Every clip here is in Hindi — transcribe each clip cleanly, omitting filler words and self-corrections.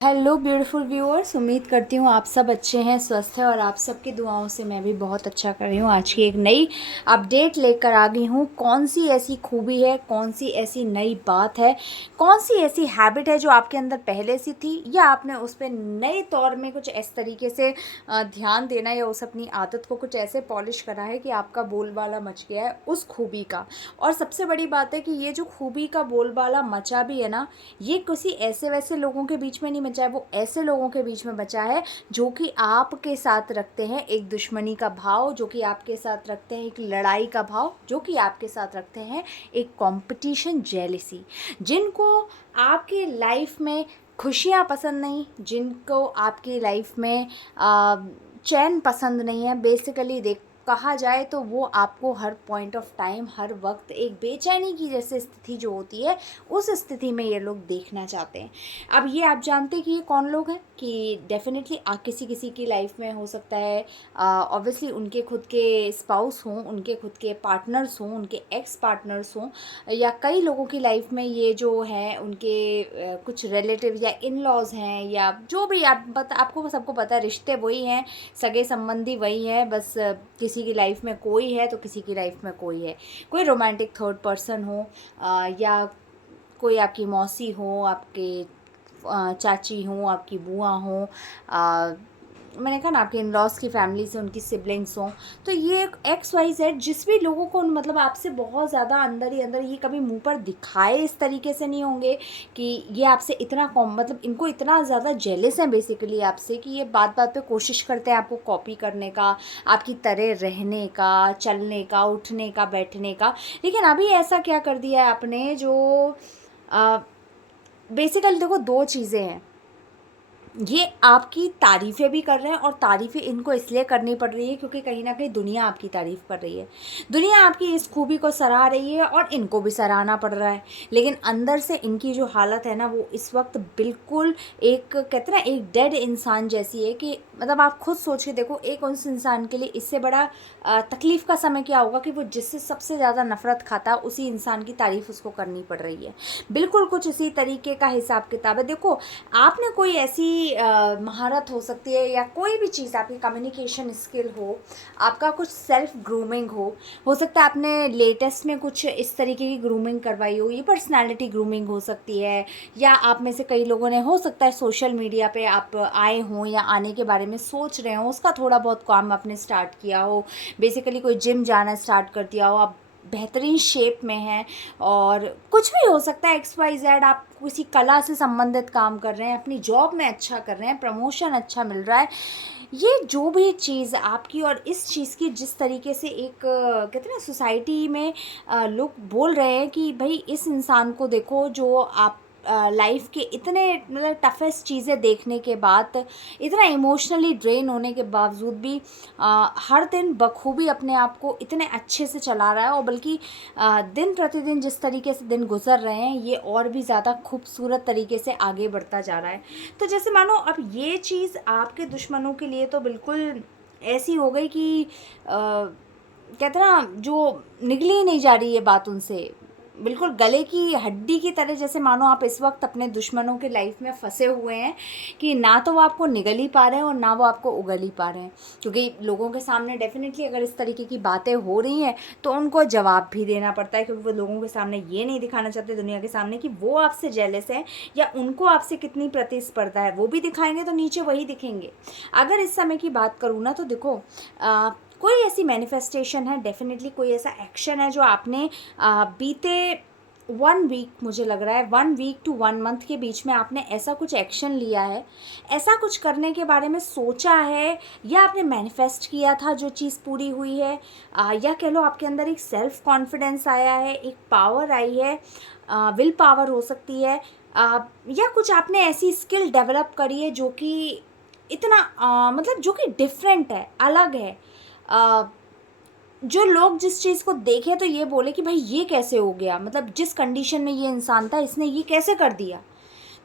हेलो ब्यूटीफुल व्यूअर्स, उम्मीद करती हूँ आप सब अच्छे हैं, स्वस्थ हैं और आप सबकी दुआओं से मैं भी बहुत अच्छा कर रही हूँ। आज की एक नई अपडेट लेकर आ गई हूँ। कौन सी ऐसी खूबी है, कौन सी ऐसी नई बात है, कौन सी ऐसी हैबिट है जो आपके अंदर पहले से थी या आपने उस पर नए तौर में कुछ इस तरीके से ध्यान देना या उस अपनी आदत को कुछ ऐसे पॉलिश करा है कि आपका बोलबाला मच गया है उस खूबी का। और सबसे बड़ी बात है कि ये जो खूबी का बोलबाला मचा भी है ना, ये किसी ऐसे वैसे लोगों के बीच में नहीं बचा है, वो ऐसे लोगों के बीच में बचा है जो कि आपके साथ रखते हैं एक दुश्मनी का भाव, जो कि आपके साथ रखते हैं एक लड़ाई का भाव, जो कि आपके साथ रखते हैं एक कंपटीशन जेलिसी। जिनको आपकी लाइफ में खुशियाँ पसंद नहीं, जिनको आपकी लाइफ में चैन पसंद नहीं है, बेसिकली देख कहा जाए तो वो आपको हर पॉइंट ऑफ टाइम, हर वक्त एक बेचैनी की जैसे स्थिति जो होती है, उस स्थिति में ये लोग देखना चाहते हैं। अब ये आप जानते हैं कि ये कौन लोग हैं, कि डेफिनेटली किसी किसी की लाइफ में हो सकता है ऑब्वियसली उनके खुद के स्पाउस हों, उनके खुद के पार्टनर्स हों, उनके एक्स पार्टनर्स हों, या कई लोगों की लाइफ में ये जो हैं उनके कुछ रिलेटिव या इन लॉज हैं, या जो भी आपको सबको पता है, रिश्ते वही हैं, सगे संबंधी वही हैं, बस किसी की लाइफ में कोई है तो किसी की लाइफ में कोई है। कोई रोमांटिक थर्ड पर्सन हो, या कोई आपकी मौसी हो, आपके चाची हों, आपकी बुआ हों, मैंने कहा ना आपके इन लॉज की फैमिली से उनकी सिबलिंग्स हों, तो ये एक्स वाई जेड जिस भी लोगों को मतलब आपसे बहुत ज़्यादा अंदर ही अंदर, ये कभी मुंह पर दिखाए इस तरीके से नहीं होंगे कि ये आपसे इतना मतलब इनको इतना ज़्यादा जेलस हैं बेसिकली आपसे, कि ये बात बात पे कोशिश करते हैं आपको कॉपी करने का, आपकी तरह रहने का, चलने का, उठने का, बैठने का। लेकिन अभी ऐसा क्या कर दिया है आपने जो बेसिकली देखो, दो चीज़ें हैं। ये आपकी तारीफ़ें भी कर रहे हैं, और तारीफ़ें इनको इसलिए करनी पड़ रही है क्योंकि कहीं ना कहीं दुनिया आपकी तारीफ़ कर रही है, दुनिया आपकी इस खूबी को सराह रही है और इनको भी सराहना पड़ रहा है। लेकिन अंदर से इनकी जो हालत है ना, वो इस वक्त बिल्कुल एक, कहते ना, एक डेड इंसान जैसी है। कि मतलब आप खुद सोच के देखो, एक उस इंसान के लिए इससे बड़ा तकलीफ़ का समय क्या होगा कि वो जिससे सबसे ज़्यादा नफ़रत खाता है उसी इंसान की तारीफ़ उसको करनी पड़ रही है। बिल्कुल कुछ इसी तरीके का हिसाब किताब है। देखो, आपने कोई ऐसी महारत हो सकती है, या कोई भी चीज़, आपकी कम्युनिकेशन स्किल हो, आपका कुछ सेल्फ ग्रूमिंग हो सकता है आपने लेटेस्ट में कुछ इस तरीके की ग्रूमिंग करवाई हो, ये पर्सनालिटी ग्रूमिंग हो सकती है, या आप में से कई लोगों ने, हो सकता है सोशल मीडिया पे आप आए हों या आने के बारे में सोच रहे हो, उसका थोड़ा बहुत काम आपने स्टार्ट किया हो, बेसिकली कोई जिम जाना स्टार्ट कर दिया हो, आप बेहतरीन शेप में हैं, और कुछ भी हो सकता है, एक्स वाई जेड, आप किसी कला से संबंधित काम कर रहे हैं, अपनी जॉब में अच्छा कर रहे हैं, प्रमोशन अच्छा मिल रहा है, ये जो भी चीज़ आपकी, और इस चीज़ की जिस तरीके से एक कहते हैं ना सोसाइटी में लोग बोल रहे हैं कि भाई इस इंसान को देखो जो आप लाइफ के इतने मतलब टफेस्ट चीज़ें देखने के बाद, इतना इमोशनली ड्रेन होने के बावजूद भी हर दिन बखूबी अपने आप को इतने अच्छे से चला रहा है, और बल्कि दिन प्रतिदिन जिस तरीके से दिन गुजर रहे हैं, ये और भी ज़्यादा खूबसूरत तरीके से आगे बढ़ता जा रहा है। तो जैसे मानो अब ये चीज़ आपके दुश्मनों के लिए तो बिल्कुल ऐसी हो गई कि कहते ना, जो निगली ही नहीं जा रही है बात उनसे, बिल्कुल गले की हड्डी की तरह, जैसे मानो आप इस वक्त अपने दुश्मनों के लाइफ में फंसे हुए हैं, कि ना तो वो आपको निगल ही पा रहे हैं और ना वो आपको उगल ही पा रहे हैं। क्योंकि लोगों के सामने डेफिनेटली अगर इस तरीके की बातें हो रही हैं तो उनको जवाब भी देना पड़ता है, क्योंकि वो लोगों के सामने ये नहीं दिखाना चाहते, दुनिया के सामने, कि वो आपसे जेलस है या उनको आपसे कितनी प्रतिस्पर्धा है। वो भी दिखाएंगे तो नीचे वही दिखेंगे। अगर इस समय की बात करूँ ना, तो देखो कोई ऐसी मैनिफेस्टेशन है, डेफिनेटली कोई ऐसा एक्शन है जो आपने बीते 1 वीक, मुझे लग रहा है 1 वीक टू 1 मंथ के बीच में आपने ऐसा कुछ एक्शन लिया है, ऐसा कुछ करने के बारे में सोचा है, या आपने मैनिफेस्ट किया था जो चीज़ पूरी हुई है, या कह लो आपके अंदर एक सेल्फ कॉन्फिडेंस आया है, एक पावर आई है, विल पावर हो सकती है, या कुछ आपने ऐसी स्किल डेवलप करी है जो कि इतना मतलब जो कि डिफरेंट है, अलग है, जो लोग जिस चीज़ को देखें तो ये बोले कि भाई ये कैसे हो गया, मतलब जिस कंडीशन में ये इंसान था इसने ये कैसे कर दिया।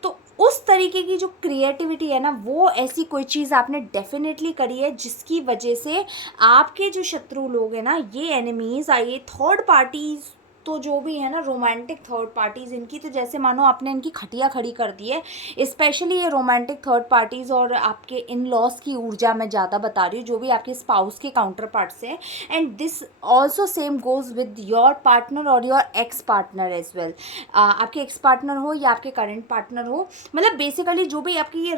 तो उस तरीके की जो क्रिएटिविटी है ना, वो ऐसी कोई चीज़ आपने डेफिनेटली करी है जिसकी वजह से आपके जो शत्रु लोग हैं ना, ये एनिमीज़, ये थर्ड पार्टीज, तो जो भी है ना रोमांटिक थर्ड पार्टीज़ इनकी, तो जैसे मानो आपने इनकी खटिया खड़ी कर दी है। स्पेशली ये रोमांटिक थर्ड पार्टीज़ और आपके इन लॉस की ऊर्जा मैं ज़्यादा बता रही हूँ, जो भी आपके स्पाउस के काउंटर पार्ट से है। And this also same goes with your partner और your ex partner as well. आपके एक्स पार्टनर हो या आपके करंट पार्टनर हो, मतलब बेसिकली जो भी आपकी ये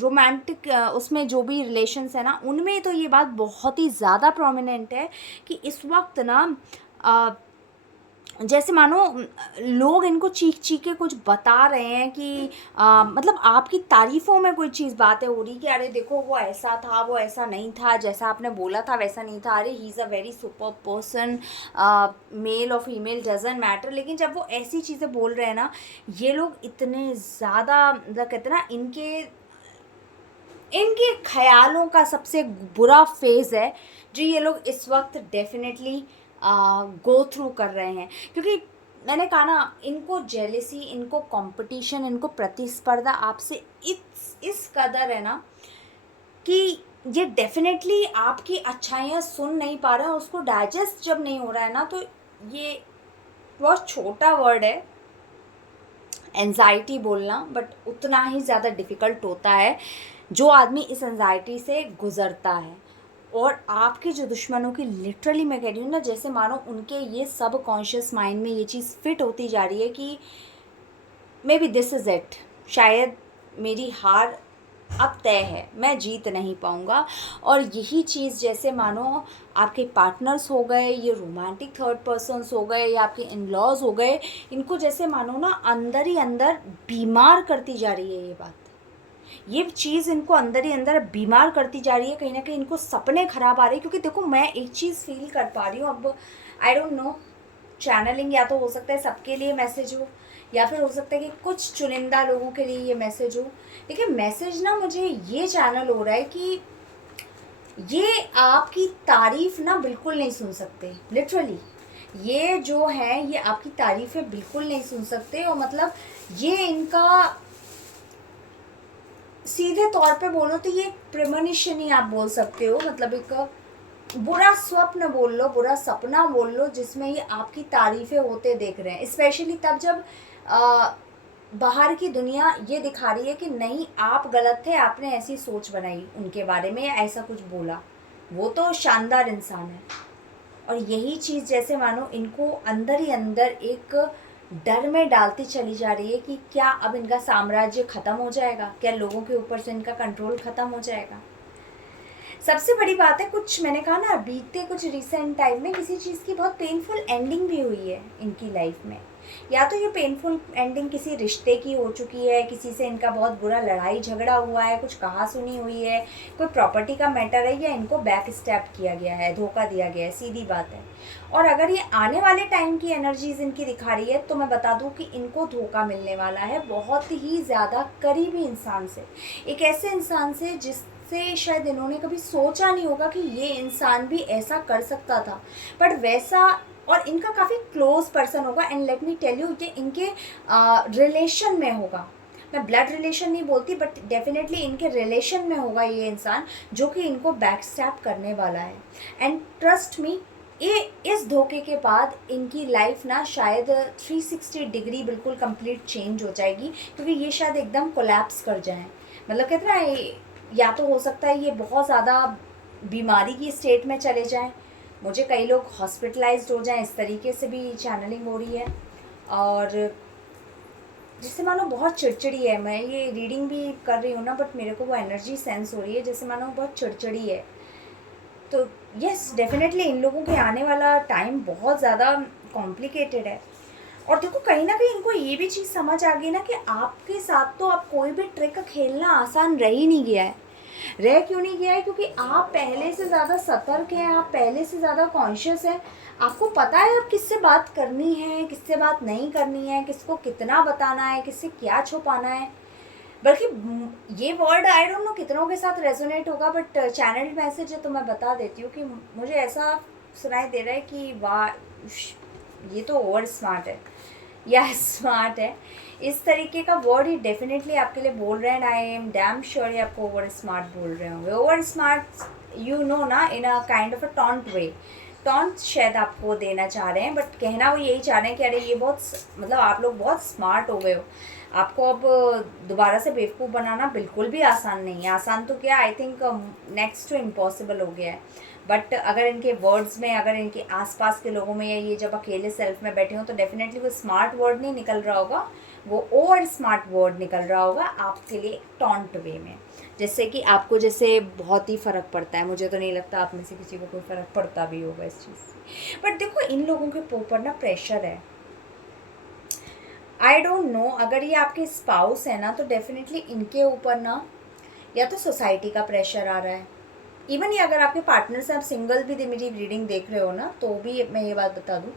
रोमांटिक उसमें जो भी रिलेशंस है ना, उनमें तो ये बात बहुत ही ज़्यादा प्रोमिनेंट है कि इस वक्त ना जैसे मानो लोग इनको चीख चीख के कुछ बता रहे हैं कि मतलब आपकी तारीफ़ों में कोई चीज़ बातें हो रही कि अरे देखो वो ऐसा था, वो ऐसा नहीं था, जैसा आपने बोला था वैसा नहीं था, अरे he is a very super person, male और फीमेल डजंट मैटर। लेकिन जब वो ऐसी चीज़ें बोल रहे हैं ना, ये लोग इतने ज़्यादा मतलब कहते हैं ना, इनके ख़यालों का सबसे बुरा फेज़ है जो ये लोग इस वक्त डेफिनेटली गो थ्रू कर रहे हैं। क्योंकि मैंने कहा ना, इनको जेलेसी, इनको कंपटीशन, इनको प्रतिस्पर्धा आपसे इस कदर है ना कि ये डेफिनेटली आपकी अच्छाइयाँ सुन नहीं पा रहे हैं, उसको डाइजेस्ट जब नहीं हो रहा है ना, तो ये बहुत छोटा वर्ड है एंजाइटी बोलना, बट उतना ही ज़्यादा डिफ़िकल्ट होता है जो आदमी इस एंजाइटी से गुज़रता है। और आपके जो दुश्मनों की, लिटरली मैं कह रही हूँ ना, जैसे मानो उनके ये सब कॉन्शियस माइंड में ये चीज़ फिट होती जा रही है कि may be this is it, शायद मेरी हार अब तय है, मैं जीत नहीं पाऊँगा। और यही चीज़ जैसे मानो आपके पार्टनर्स हो गए, ये रोमांटिक थर्ड पर्सन्स हो गए, या आपके इन लॉज हो गए, इनको जैसे मानो ना अंदर ही अंदर बीमार करती जा रही है ये बात। ये चीज़ इनको अंदर ही अंदर बीमार करती जा रही है, कहीं ना कहीं इनको सपने खराब आ रहे हैं। क्योंकि देखो, मैं एक चीज़ फील कर पा रही हूँ अब, आई डोंट नो, चैनलिंग या तो हो सकता है सबके लिए मैसेज हो, या फिर हो सकता है कि कुछ चुनिंदा लोगों के लिए ये मैसेज हो। लेकिन मैसेज ना मुझे ये चैनल हो रहा है कि ये आपकी तारीफ़ ना बिल्कुल नहीं सुन सकते, लिटरली ये जो है ये आपकी तारीफ़ें बिल्कुल नहीं सुन सकते। और मतलब ये इनका सीधे तौर पे बोलो तो ये प्रेमोनिशन ही आप बोल सकते हो, मतलब एक बुरा स्वप्न बोल लो, बुरा सपना बोल लो, जिसमें ये आपकी तारीफ़ें होते देख रहे हैं। स्पेशली तब जब बाहर की दुनिया ये दिखा रही है कि नहीं, आप गलत थे, आपने ऐसी सोच बनाई उनके बारे में या ऐसा कुछ बोला, वो तो शानदार इंसान है। और यही चीज़ जैसे मानो इनको अंदर ही अंदर एक डर में डालती चली जा रही है कि क्या अब इनका साम्राज्य ख़त्म हो जाएगा, क्या लोगों के ऊपर से इनका कंट्रोल ख़त्म हो जाएगा। सबसे बड़ी बात है, कुछ मैंने कहा ना, बीते कुछ रिसेंट टाइम में किसी चीज़ की बहुत पेनफुल एंडिंग भी हुई है इनकी लाइफ में। या तो ये पेनफुल एंडिंग किसी रिश्ते की हो चुकी है, किसी से इनका बहुत बुरा लड़ाई झगड़ा हुआ है, कुछ कहा सुनी हुई है, कोई प्रॉपर्टी का मैटर है, या इनको बैक स्टैप किया गया है, धोखा दिया गया है, सीधी बात है। और अगर ये आने वाले टाइम की एनर्जीज इनकी दिखा रही है, तो मैं बता दूं कि इनको धोखा मिलने वाला है बहुत ही ज़्यादा करीबी इंसान से, एक ऐसे इंसान से जिससे शायद इन्होंने कभी सोचा नहीं होगा कि ये इंसान भी ऐसा कर सकता था, बट वैसा। और इनका काफ़ी क्लोज पर्सन होगा, and let me tell you, ये इनके रिलेशन में होगा। मैं ब्लड रिलेशन नहीं बोलती, बट डेफिनेटली इनके रिलेशन में होगा ये इंसान जो कि इनको बैक स्टैप करने वाला है। एंड ट्रस्ट मी, ये इस धोखे के बाद इनकी लाइफ ना शायद 360 डिग्री बिल्कुल कंप्लीट चेंज हो जाएगी, क्योंकि ये शायद एकदम कोलैप्स कर जाएं। मतलब कहते ना, या तो हो सकता है ये बहुत ज़्यादा बीमारी की स्टेट में चले जाएं, मुझे कई लोग हॉस्पिटलाइज्ड हो जाएं, इस तरीके से भी चैनलिंग हो रही है। और जैसे मानो बहुत चिड़चिड़ी है, मैं ये रीडिंग भी कर रही हूँ ना, बट मेरे को वो एनर्जी सेंस हो रही है जैसे मानो बहुत चिड़चिड़ी है। तो यस, डेफिनेटली इन लोगों के आने वाला टाइम बहुत ज़्यादा कॉम्प्लिकेटेड है। और देखो, कहीं ना कहीं इनको ये भी चीज़ समझ आ गई ना कि आपके साथ तो अब कोई भी ट्रिक खेलना आसान रह ही नहीं गया है। रह क्यों नहीं गया है? क्योंकि आप पहले से ज़्यादा सतर्क हैं, आप पहले से ज़्यादा कॉन्शियस हैं। आपको पता है अब किससे बात करनी है, किससे बात नहीं करनी है, किसको कितना बताना है, किससे क्या छुपाना है। बल्कि ये वर्ड आई डोंट नो कितनों के साथ रेजोनेट होगा, बट चैनल मैसेज है तो मैं बता देती हूँ कि मुझे ऐसा सुनाई दे रहा है कि वाह, ये तो ओवर स्मार्ट है या स्मार्ट है, इस तरीके का वर्ड ही डेफिनेटली आपके लिए बोल रहे हैं। आई एम डैम श्योर ये आपको ओवर स्मार्ट बोल रहे होंगे। ओवर स्मार्ट, यू नो ना, in a kind of a taunt way, taunt शायद आपको देना चाह रहे हैं, बट कहना वो यही चाह रहे हैं कि अरे ये बहुत मतलब आप लोग बहुत स्मार्ट हो गए हो, आपको अब दोबारा से बेवकूफ़ बनाना बिल्कुल भी आसान नहीं है। आसान तो क्या, I think next to impossible हो गया है। बट अगर इनके वर्ड्स में, अगर इनके आसपास के लोगों में, या ये जब अकेले सेल्फ में बैठे हों, तो डेफिनेटली वो स्मार्ट वर्ड नहीं निकल रहा होगा, वो ओवर स्मार्ट वर्ड निकल रहा होगा आपके लिए टॉन्ट वे में, जिससे कि आपको जैसे बहुत ही फ़र्क पड़ता है। मुझे तो नहीं लगता आप में से किसी को कोई फ़र्क पड़ता भी होगा इस चीज़ से। बट देखो, इन लोगों के ऊपर ना प्रेशर है। आई डोंट नो, अगर ये आपके स्पाउस है ना, तो डेफिनेटली इनके ऊपर ना या तो सोसाइटी का प्रेशर आ रहा है। इवन ये अगर आपके पार्टनर से, आप सिंगल भी मेरी रीडिंग देख रहे हो ना, तो भी मैं ये बात बता दूँ,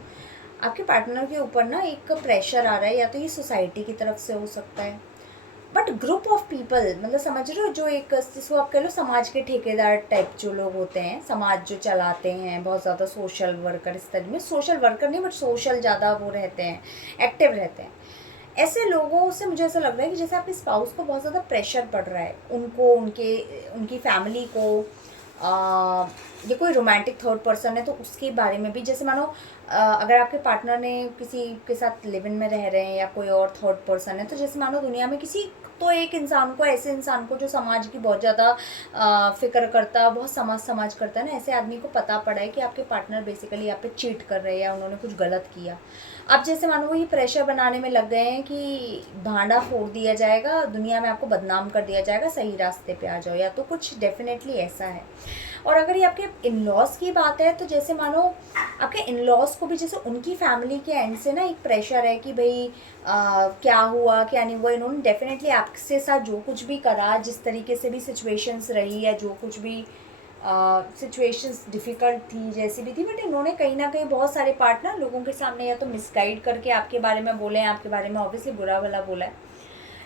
आपके पार्टनर के ऊपर ना एक प्रेशर आ रहा है, या तो ये सोसाइटी की तरफ से हो सकता है, बट ग्रुप ऑफ पीपल, मतलब समझ रहे हो, जो एक जिसको आप कह लो समाज के ठेकेदार टाइप जो लोग होते हैं, समाज जो चलाते हैं, बहुत ज़्यादा सोशल वर्कर, इस तरह में सोशल वर्कर नहीं बट सोशल ज़्यादा वो रहते हैं, एक्टिव रहते हैं। ऐसे लोगों से मुझे ऐसा लग रहा है कि जैसे आपके स्पाउस को बहुत ज़्यादा प्रेशर पड़ रहा है, उनको, उनकी फैमिली को, ये कोई रोमांटिक थर्ड पर्सन है तो उसके बारे में भी, जैसे मानो अगर आपके पार्टनर ने किसी के साथ लिव इन में रह रहे हैं या कोई और थर्ड पर्सन है, तो जैसे मानो दुनिया में किसी तो एक इंसान को, ऐसे इंसान को जो समाज की बहुत ज़्यादा फिक्र करता, बहुत समाज करता है ना, ऐसे आदमी को पता पड़ा है कि आपके पार्टनर बेसिकली आप पे चीट कर रहे हैं या उन्होंने कुछ गलत किया। अब जैसे मानो वो ये प्रेशर बनाने में लग गए हैं कि भांडा फोड़ दिया जाएगा, दुनिया में आपको बदनाम कर दिया जाएगा, सही रास्ते पे आ जाओ, या तो कुछ डेफिनेटली ऐसा है। और अगर ये आपके इन लॉज की बात है, तो जैसे मानो आपके इन लॉज को भी जैसे उनकी फैमिली के एंड से ना एक प्रेशर है कि भाई क्या हुआ क्या नहीं हुआ, इन्होंने डेफिनेटली आपके साथ जो कुछ भी करा, जिस तरीके से भी सिचुएशंस रही, या जो कुछ भी सिचुएशंस डिफ़िकल्ट थी, जैसी भी थी, बट इन्होंने कहीं ना कहीं बहुत सारे पार्ट ना लोगों के सामने या तो मिसगाइड करके आपके बारे में बोले हैं, आपके बारे में ऑब्वियसली बुरा भला बोला है,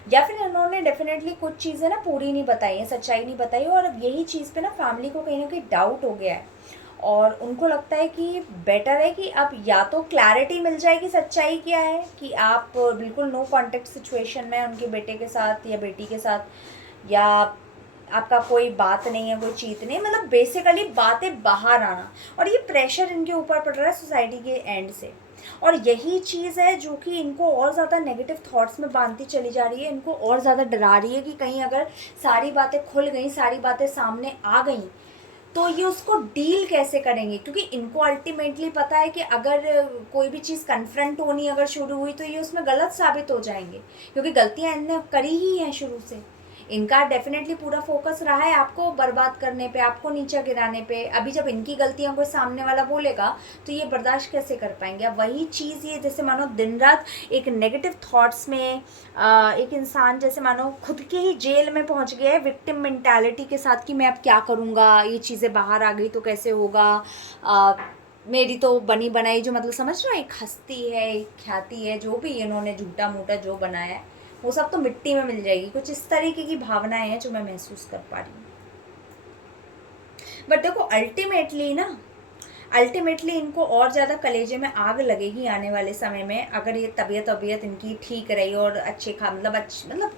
या फिर इन्होंने डेफिनेटली कुछ चीज़ें ना पूरी नहीं बताई हैं, सच्चाई नहीं बताई, और अब यही चीज़ पे ना फैमिली को कहीं ना कहीं डाउट हो गया है, और उनको लगता है कि बेटर है कि अब या तो क्लैरिटी मिल जाए कि सच्चाई क्या है, कि आप बिल्कुल नो कॉन्टेक्ट सिचुएशन में उनके बेटे के साथ या बेटी के साथ, या आपका कोई बात नहीं है, कोई चीत नहीं, मतलब बेसिकली बातें बाहर आना, और ये प्रेशर इनके ऊपर पड़ रहा है सोसाइटी के एंड से, और यही चीज़ है जो कि इनको और ज़्यादा नेगेटिव थॉट्स में बांधती चली जा रही है, इनको और ज़्यादा डरा रही है कि कहीं अगर सारी बातें खुल गई, सारी बातें सामने आ गई, तो ये उसको डील कैसे करेंगे, क्योंकि इनको अल्टीमेटली पता है कि अगर कोई भी चीज़ कन्फ्रंट होनी अगर शुरू हुई, तो ये उसमें गलत साबित हो जाएंगे, क्योंकि गलतियां इनने करी ही हैं शुरू से। इनका डेफिनेटली पूरा फोकस रहा है आपको बर्बाद करने पे, आपको नीचे गिराने पे। अभी जब इनकी गलतियों को सामने वाला बोलेगा, तो ये बर्दाश्त कैसे कर पाएंगे। अब वही चीज़ ये जैसे मानो दिन रात एक नेगेटिव थॉट्स में एक इंसान जैसे मानो खुद के ही जेल में पहुंच गया है, विक्टिम मेंटालिटी के साथ, कि मैं अब क्या करूँगा, ये चीज़ें बाहर आ गई तो कैसे होगा, मेरी तो बनी बनाई जो, मतलब समझ रहे हो, एक हस्ती है, एक ख्याति है, जो भी इन्होंने झूठा मूठा जो बनाया है, वो सब तो मिट्टी में मिल जाएगी। कुछ इस तरीके की भावनाएं हैं जो मैं महसूस कर पा रही हूँ। बट देखो अल्टीमेटली इनको और ज़्यादा कलेजे में आग लगेगी आने वाले समय में, अगर ये तबीयत इनकी ठीक रही और मतलब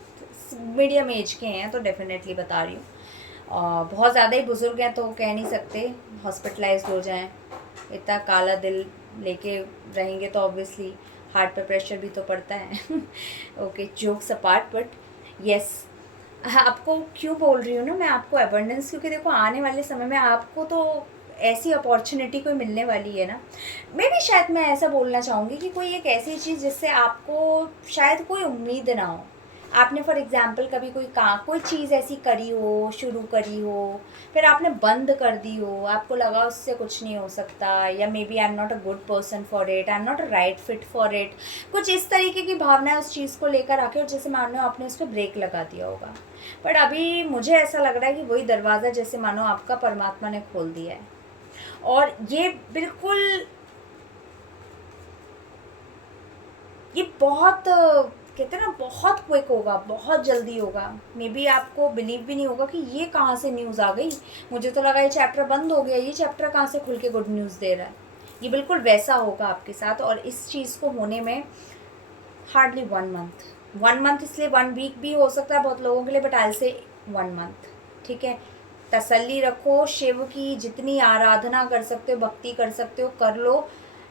मीडियम एज के हैं, तो डेफिनेटली बता रही हूँ। बहुत ज़्यादा ही बुज़ुर्ग हैं तो कह नहीं सकते हॉस्पिटलाइज्ड हो जाएं, इतना काला दिल लेके रहेंगे तो ऑब्वियसली हार्ट पे प्रेशर भी तो पड़ता है। Okay, jokes apart, but yes, आपको क्यों बोल रही हूँ ना मैं आपको अबंडेंस, क्योंकि देखो आने वाले समय में आपको तो ऐसी अपॉर्चुनिटी कोई मिलने वाली है ना, मे भी शायद मैं ऐसा बोलना चाहूँगी कि कोई एक ऐसी चीज़ जिससे आपको शायद कोई उम्मीद ना हो। आपने फॉर एग्जांपल कभी कोई चीज़ ऐसी करी हो, शुरू करी हो, फिर आपने बंद कर दी हो, आपको लगा उससे कुछ नहीं हो सकता, या maybe I am not a good person for it, I am not a right fit for it, कुछ इस तरीके की भावना है उस चीज़ को लेकर आके, और जैसे मानो आपने उस पर ब्रेक लगा दिया होगा। बट अभी मुझे ऐसा लग रहा है कि वही दरवाज़ा जैसे मानो आपका परमात्मा ने खोल दिया है, और ये बिल्कुल, ये बहुत कहते हैं ना, बहुत क्विक होगा, बहुत जल्दी होगा। मे बी आपको बिलीव भी नहीं होगा कि ये कहाँ से न्यूज़ आ गई, मुझे तो लगा ये चैप्टर बंद हो गया, ये चैप्टर कहाँ से खुल के गुड न्यूज़ दे रहा है। ये बिल्कुल वैसा होगा आपके साथ, और इस चीज़ को होने में हार्डली 1 मंथ, इसलिए 1 वीक भी हो सकता है बहुत लोगों के लिए, बट आई से 1 मंथ, ठीक है। तसल्ली रखो, शिव की जितनी आराधना कर सकते हो, भक्ति कर सकते हो कर लो।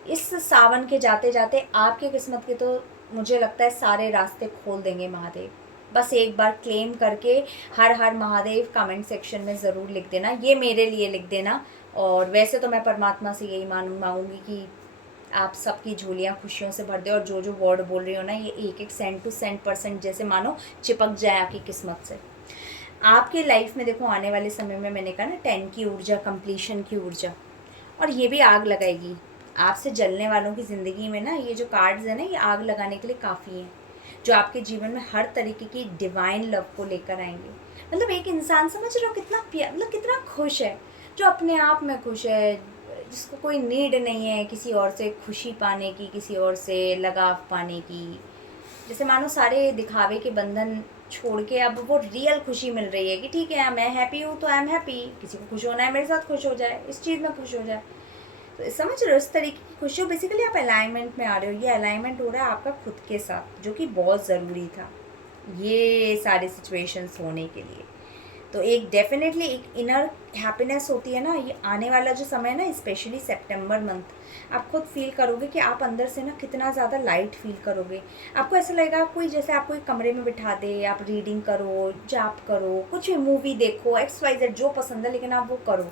इस सावन के जाते जाते आपके किस्मत के तो मुझे लगता है सारे रास्ते खोल देंगे महादेव। बस एक बार क्लेम करके हर हर महादेव कमेंट सेक्शन में ज़रूर लिख देना, ये मेरे लिए लिख देना। और वैसे तो मैं परमात्मा से यही मांगूंगी कि आप सबकी झोलियाँ खुशियों से भर दे, और जो जो वर्ड बोल रही हो ना, ये एक एक सेंट टू सेंट परसेंट जैसे मानो चिपक जाए आपकी किस्मत से। आपके लाइफ में देखो आने वाले समय में, मैंने कहा ना 10 की ऊर्जा, कंप्लीशन की ऊर्जा, और ये भी आग लगाएगी आपसे जलने वालों की ज़िंदगी में ना। ये जो कार्ड्स है ना, ये आग लगाने के लिए काफ़ी हैं, जो आपके जीवन में हर तरीके की डिवाइन लव को लेकर आएंगे। मतलब एक इंसान, समझ रहे हो कितना प्यार, मतलब कितना खुश है, जो अपने आप में खुश है, जिसको कोई नीड नहीं है किसी और से खुशी पाने की, किसी और से लगाव पाने की। जैसे मानो सारे दिखावे के बंधन छोड़ के अब वो रियल खुशी मिल रही है कि ठीक है मैं हैप्पी हूँ तो आई एम हैप्पी, किसी को खुश होना है मेरे साथ खुश हो जाए, इस चीज़ में खुश हो जाए। तो समझ रहे हो, इस तरीके की खुशी हो। बेसिकली आप अलाइनमेंट में आ रहे हो, ये अलाइनमेंट हो रहा है आपका खुद के साथ, जो कि बहुत ज़रूरी था ये सारे सिचुएशंस होने के लिए। तो एक डेफिनेटली एक इनर हैप्पीनेस होती है ना, ये आने वाला जो समय है ना, स्पेशली सितंबर मंथ, आप खुद फील करोगे कि आप अंदर से ना कितना ज़्यादा लाइट फील करोगे। आपको ऐसा लगेगा कोई, जैसे आपको एक कमरे में बिठा दे, आप रीडिंग करो, जाप करो, कुछ भी मूवी देखो, XYZ जो पसंद है, लेकिन आप वो करो,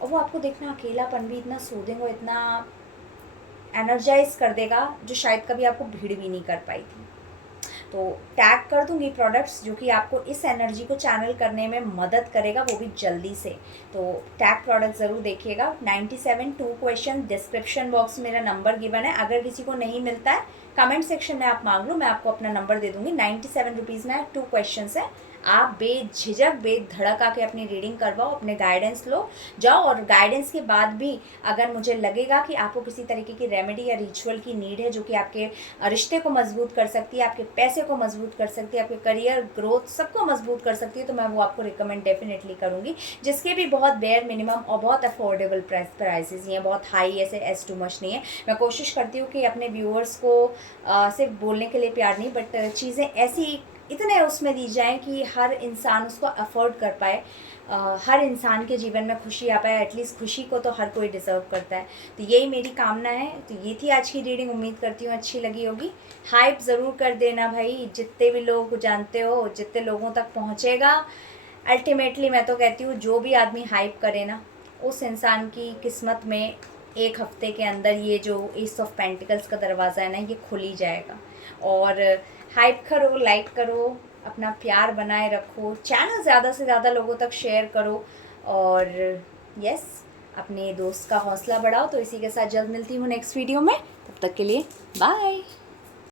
और वो आपको देखना अकेलापन भी इतना सूदिंग और इतना एनर्जाइज कर देगा, जो शायद कभी आपको भीड़ भी नहीं कर पाई थी। तो टैग कर दूंगी प्रोडक्ट्स जो कि आपको इस एनर्जी को चैनल करने में मदद करेगा, वो भी जल्दी से। तो टैग प्रोडक्ट ज़रूर देखिएगा। 97 2 क्वेश्चन, डिस्क्रिप्शन बॉक्स में मेरा नंबर गिवन है, अगर किसी को नहीं मिलता है कमेंट सेक्शन में आप मांग लो, मैं आपको अपना नंबर दे दूंगी। 97 रुपीज़ में 2 क्वेश्चन है, आप बेझिझक बेधड़क आके अपनी रीडिंग करवाओ, अपने गाइडेंस लो जाओ, और गाइडेंस के बाद भी अगर मुझे लगेगा कि आपको किसी तरीके की रेमेडी या रिचुअल की नीड है, जो कि आपके रिश्ते को मजबूत कर सकती है, आपके पैसे को मजबूत कर सकती है, आपके करियर ग्रोथ सबको मजबूत कर सकती है, तो मैं वो आपको रिकमेंड डेफिनेटली करूँगी, जिसके भी बहुत बेयर मिनिमम और बहुत अफोर्डेबल प्राइसेस ही हैं, बहुत हाई ऐसे एस टू मच नहीं है। मैं कोशिश करती हूँ कि अपने व्यूअर्स को सिर्फ बोलने के लिए प्यार नहीं, बट चीज़ें ऐसी इतने उसमें दी जाएं कि हर इंसान उसको अफोर्ड कर पाए, हर इंसान के जीवन में खुशी आ पाए। एटलीस्ट खुशी को तो हर कोई डिज़र्व करता है, तो यही मेरी कामना है। तो ये थी आज की रीडिंग, उम्मीद करती हूँ अच्छी लगी होगी। हाइप ज़रूर कर देना भाई, जितने भी लोग जानते हो, जितने लोगों तक पहुँचेगा। अल्टीमेटली मैं तो कहती हूँ जो भी आदमी हाइप करे ना, उस इंसान की किस्मत में एक हफ्ते के अंदर ये जो एस ऑफ पेंटिकल्स का दरवाज़ा है ना, ये खुल ही जाएगा। और हाइप करो, लाइक करो, अपना प्यार बनाए रखो, चैनल ज़्यादा से ज़्यादा लोगों तक शेयर करो, और यस अपने दोस्त का हौसला बढ़ाओ। तो इसी के साथ जल्द मिलती हूँ नेक्स्ट वीडियो में, तब तक के लिए बाय।